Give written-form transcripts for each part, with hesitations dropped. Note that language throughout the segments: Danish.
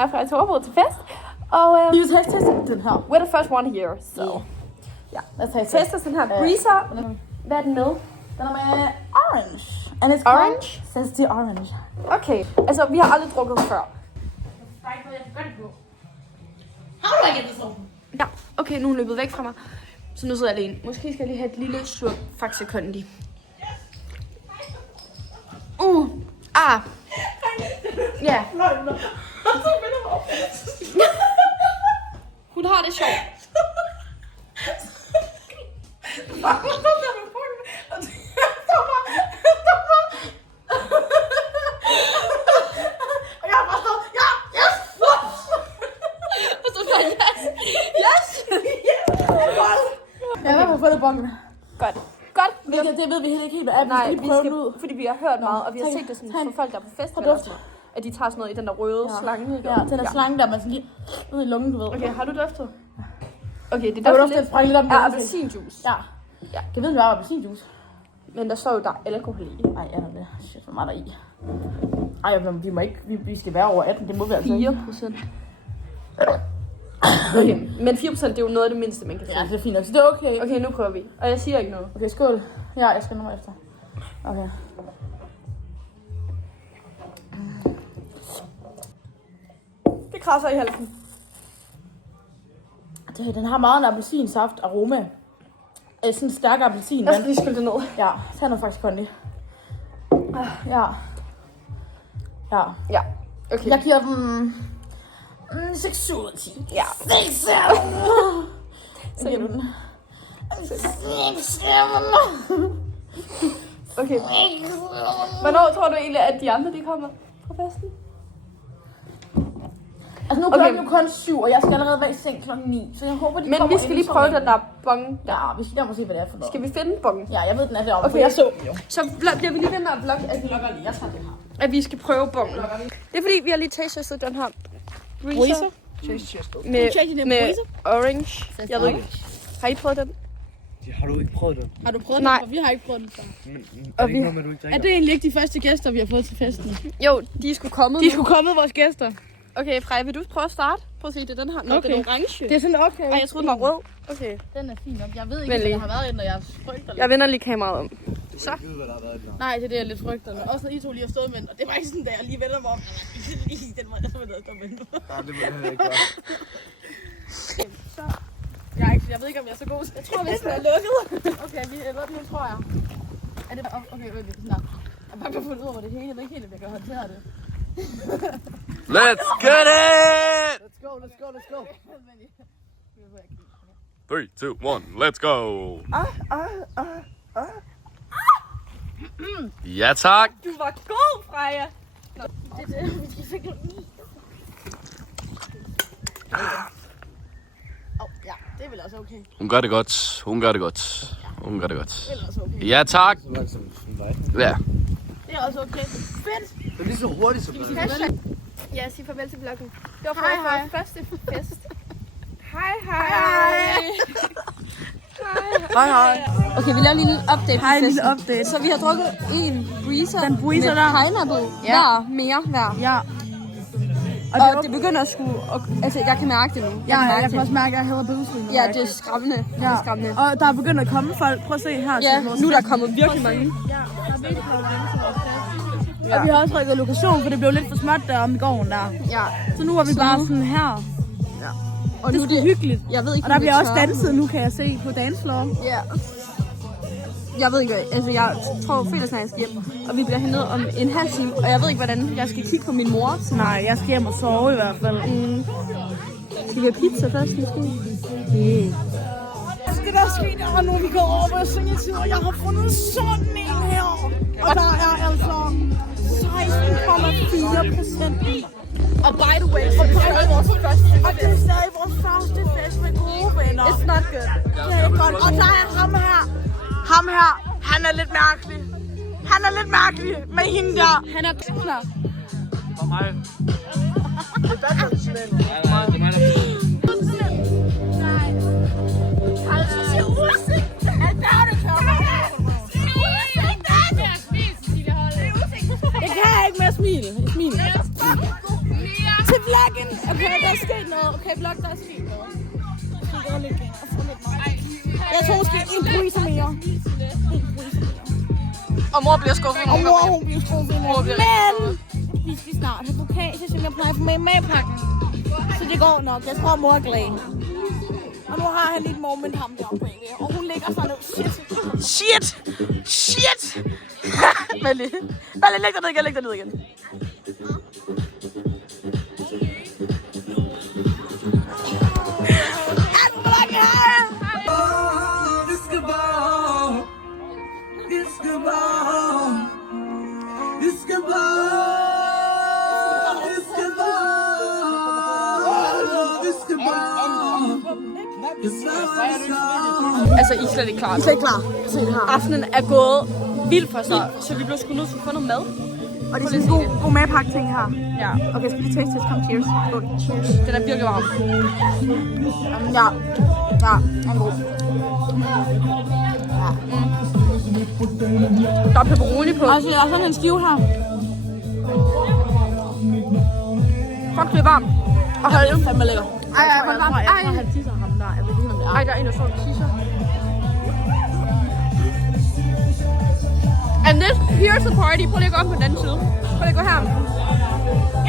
mig og Freja til Overbro til fest. Og vi vil teste den her. We're the first one here, so... Ja, lad os teste den her breezer. Hvad er den med? Den er med orange. And it's orange? Says the orange. Okay, altså vi har aldrig drukket før. Ja, okay, nu er hun løbet væk fra mig. Så nu sidder jeg alene. Måske skal jeg lige have et lille slurk Faxe Kondi. Ja. Hun har det sjovt. Godt. Det ved vi heller ikke helt, hvad er. Nej, vi skal ud, fordi vi har hørt meget, og vi har set det sådan for folk, der er på festival. At de tager sådan noget i den der røde slange. Ikke? Ja, den der slange, der man sådan lige ud i lungen, du ved. Okay, har du duftet? Okay, det dufter lidt af appelsinjuice. Ja. Jeg ved, hvad er appelsinjuice. Men der står jo, der er alkohol i. Nej, er der det? Shit, hvor meget der i. Ej, vi skal være over 18, det må vi altså ikke. 4%. Okay, men 4% det er jo noget af det mindste, man kan få. Ja, det er fint nok, så det er okay. Okay, nu prøver vi. Og jeg siger ikke noget. Okay, skål. Ja, jeg skal nummer efter. Okay. Det krasser i halsen. Den har meget en appelsinsaft aroma. Sådan en stærk appelsin. Jeg skal lige skylle det ned. Ja, tag nu faktisk Kondi. Ja. Ja, okay. Jeg giver den 6 ud af 10. Ja. 6 Så giver du den. 6 Okay. Hvornår tror du egentlig, at de andre de kommer på festen? Altså nu klokken jo kun 7, og jeg skal allerede være i seng klokken 9, så jeg håber, de kommer. Men vi skal lige prøve den der bong. Ja, vi skal lige se, hvad det er for noget. Skal vi finde bongen? Ja, jeg ved, den er deroppe, okay, for jeg så den jo. Så bliver vi lige ved med at vlogge, at vi lukker lige. Jeg tager det her. At vi skal prøve bongen. Det er fordi, vi har lige tastet den her breezer. Med orange. Jeg ved ikke. Har I prøvet den? Har du ikke prøvet den? Har du prøvet den? For vi har ikke prøvet den. Men, er det egentlig ikke de første gæster, vi har fået til festen? Jo, de skulle komme. De skulle komme, vores gæster. Okay, Freja, vil du prøve at starte? Prøv at se, det er den her. Nå, den er orange. Det er sådan okay. Ej, jeg troede, den var rød. Okay. Den er fin nok. Jeg ved ikke, hvad der har været i den, når jeg frygter lidt. Jeg vender lige kameraet om. Så. Nej, det er det, jeg lidt frygter. Også når I to lige har stået med den. Og det var ikke sådan, da jeg lige vender mig om. Den var der simpelthen stå med den. Nej, det må jeg heller ikke gøre. Så. Jeg ved ikke, om jeg er så god. Jeg tror, hvis den er lukket. Okay, vi er lukket nu, tror jeg. Er det bare... Okay, vent lidt snart. Jeg har bare fundet ud over det hele. Jeg ved ikke helt, om jeg kan håndtere det. Let's get it! Let's go. 3, 2, 1, let's go! Ja, tak! Du var god, Freja! Det er det, vi skal fikle i. Ja, det er vel også okay. Hun gør det godt. Det er vel også okay. Ja, tak! Ja. Det er også okay. Fedt! Det er lige så hurtigt som det. Ja, sig farvel til vloggen. Det var Hej. for første fest. Hej. Hej. Okay, vi laver lige en update på festen. lille update. Så vi har drukket en breezer. Den breezer med der. pineapple. Hver. Ja. Og det begynder at skulle... Altså, jeg kan mærke det nu. Jeg kan også mærke, at jeg hedder bødesvin. Ja, det er skræmmende. Det er skræmmende. Og der er begyndt at komme folk. Prøv at se her. Ja, nu er der kommet virkelig mange. Ja, der er virkelig kommet mange til vores fest. Ja. Og vi har også rykket lokation, for det blev lidt for småt deromme i gården der. Ja. Så nu er vi bare sådan her. Ja. Og det er sgu hyggeligt. Jeg ved ikke, og der bliver også danset nu, kan jeg se, på dancefloor. Ja. Jeg ved ikke, altså jeg tror fredagsnat jeg skal hjem, og vi bliver hentet om en halv time, og jeg ved ikke, hvordan jeg skal kigge på min mor. Nej, jeg skal hjem og sove i hvert fald. Skal vi have pizza først, måske? Det der skete er nu, vi går over på sengetid, og jeg har fundet sådan en her. Og der er altså 16,4%. Og by the way, så er det vores første fest. Og det er stadig vores første fest med gode venner. It's not good. Det er godt. Og der er ham her. Han er lidt mærkelig. Med hende der. Han er klar. For mig. Det er mig, Jeg kan ikke mere smile. Til igen. Okay, der er sket noget. Okay, vlog, der er sket noget. Jeg skal gå lidt igen og få lidt meget. Jeg tror måske en breezer mere. Og mor bliver skuffet. Og mor, hun bliver skuffet. Men vi skal snart have bukage, som jeg plejer at få med i madpakken. Så det går nok. Jeg tror, mor er glad. Og nu har han lidt moment ham deroppe bagved. Og hun ligger sådan noget. Shit! Vældig. Læg dig ned igen. Altså, I er slet ikke klar. I er slet ikke klar. Se det her. Aftenen er gået vildt for sig, så vi bliver sgu nødt til at få noget mad. Og det er sådan en god madpakke ting her. Ja. Okay, skal vi taste det? Kom, cheers. Cheers. Den er virkelig varm. Ja, den er god. Ja. Der er pepperoni på. Og så er der sådan en skive her. Fuck, det er varmt. Og hold Det er fandme lækker. Ej, hvor varmt. Jeg tror, han tisser ham der. Jeg ved ikke, om det er. Ej, der er en, der står og tisser. And this, here's the party. Prøv lige at gå om på den anden side. Prøv lige at gå her.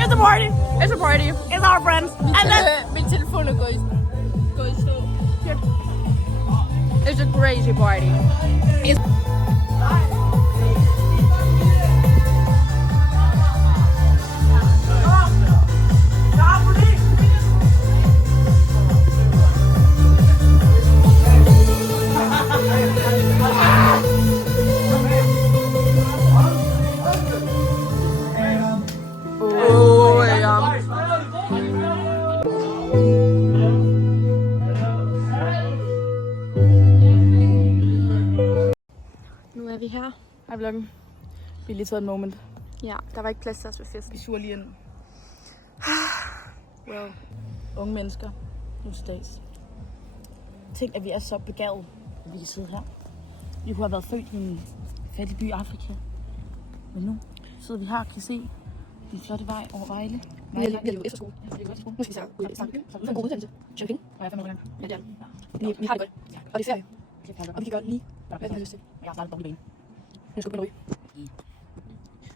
It's a party. It's a party. It's our friends. Min telefon er gået i stå. It's a crazy party. Nu er vi her. Hej vloggen. Vi har lige taget et moment. Ja, der var ikke plads til os ved festen. Vi suger lige ind. Well, unge mennesker. Nu til dags. Tænk, at vi er så begavet, at vi kan sidde her. Vi kunne have været født i en fattig by i Afrika. Men nu sidder vi her og kan se den flotte vej over Vejle. Vi er jo efterskole. Nu skal vi snakke. Vi får en god uddannelse. Tjene penge. Og jeg er fandme gang. Ja, det er det. Vi har det godt. Og det er ferie. Og vi kan gøre lige, hvad vi har lyst til. Jeg har startet på bane. Nu skal vi ryge.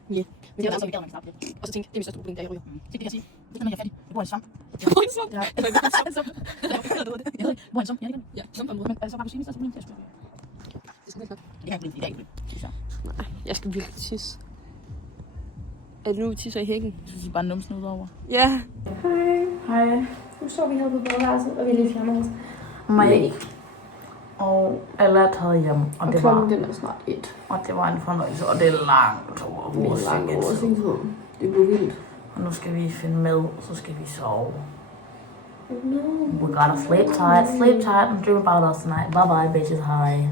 Ja. Men det er altså, vi gad, man kan starte lidt. Og så tænke, det er min største problem, da jeg ryger. Det kan jeg sige. Hvis man er fattig, det bor en svamp. Jeg bruger en svamp. Ja, det er en svamp. Det bor en svamp. Ja, det kan Ja, som på en måde. Men er det så bare på sige, største problem? Det Det skal ikke nok. kan jeg ikke blive. Nej, jeg skal virkelig tisse. Er det nu, vi tisser i hækken? Jeg synes, I bare numsen ud over. Ja. Hej. Nu står vi her på badeværelset, og vi er lige fjernet os. Mig. Og alle er taget hjem, og det var, den er snart 1. og det var en fornøjelse, og det er langt over sengetid. Det blev vildt. Og nu skal vi finde med, så skal vi sove. No. We gotta sleep tight and dream about us tonight. Bye bye bitches, hi.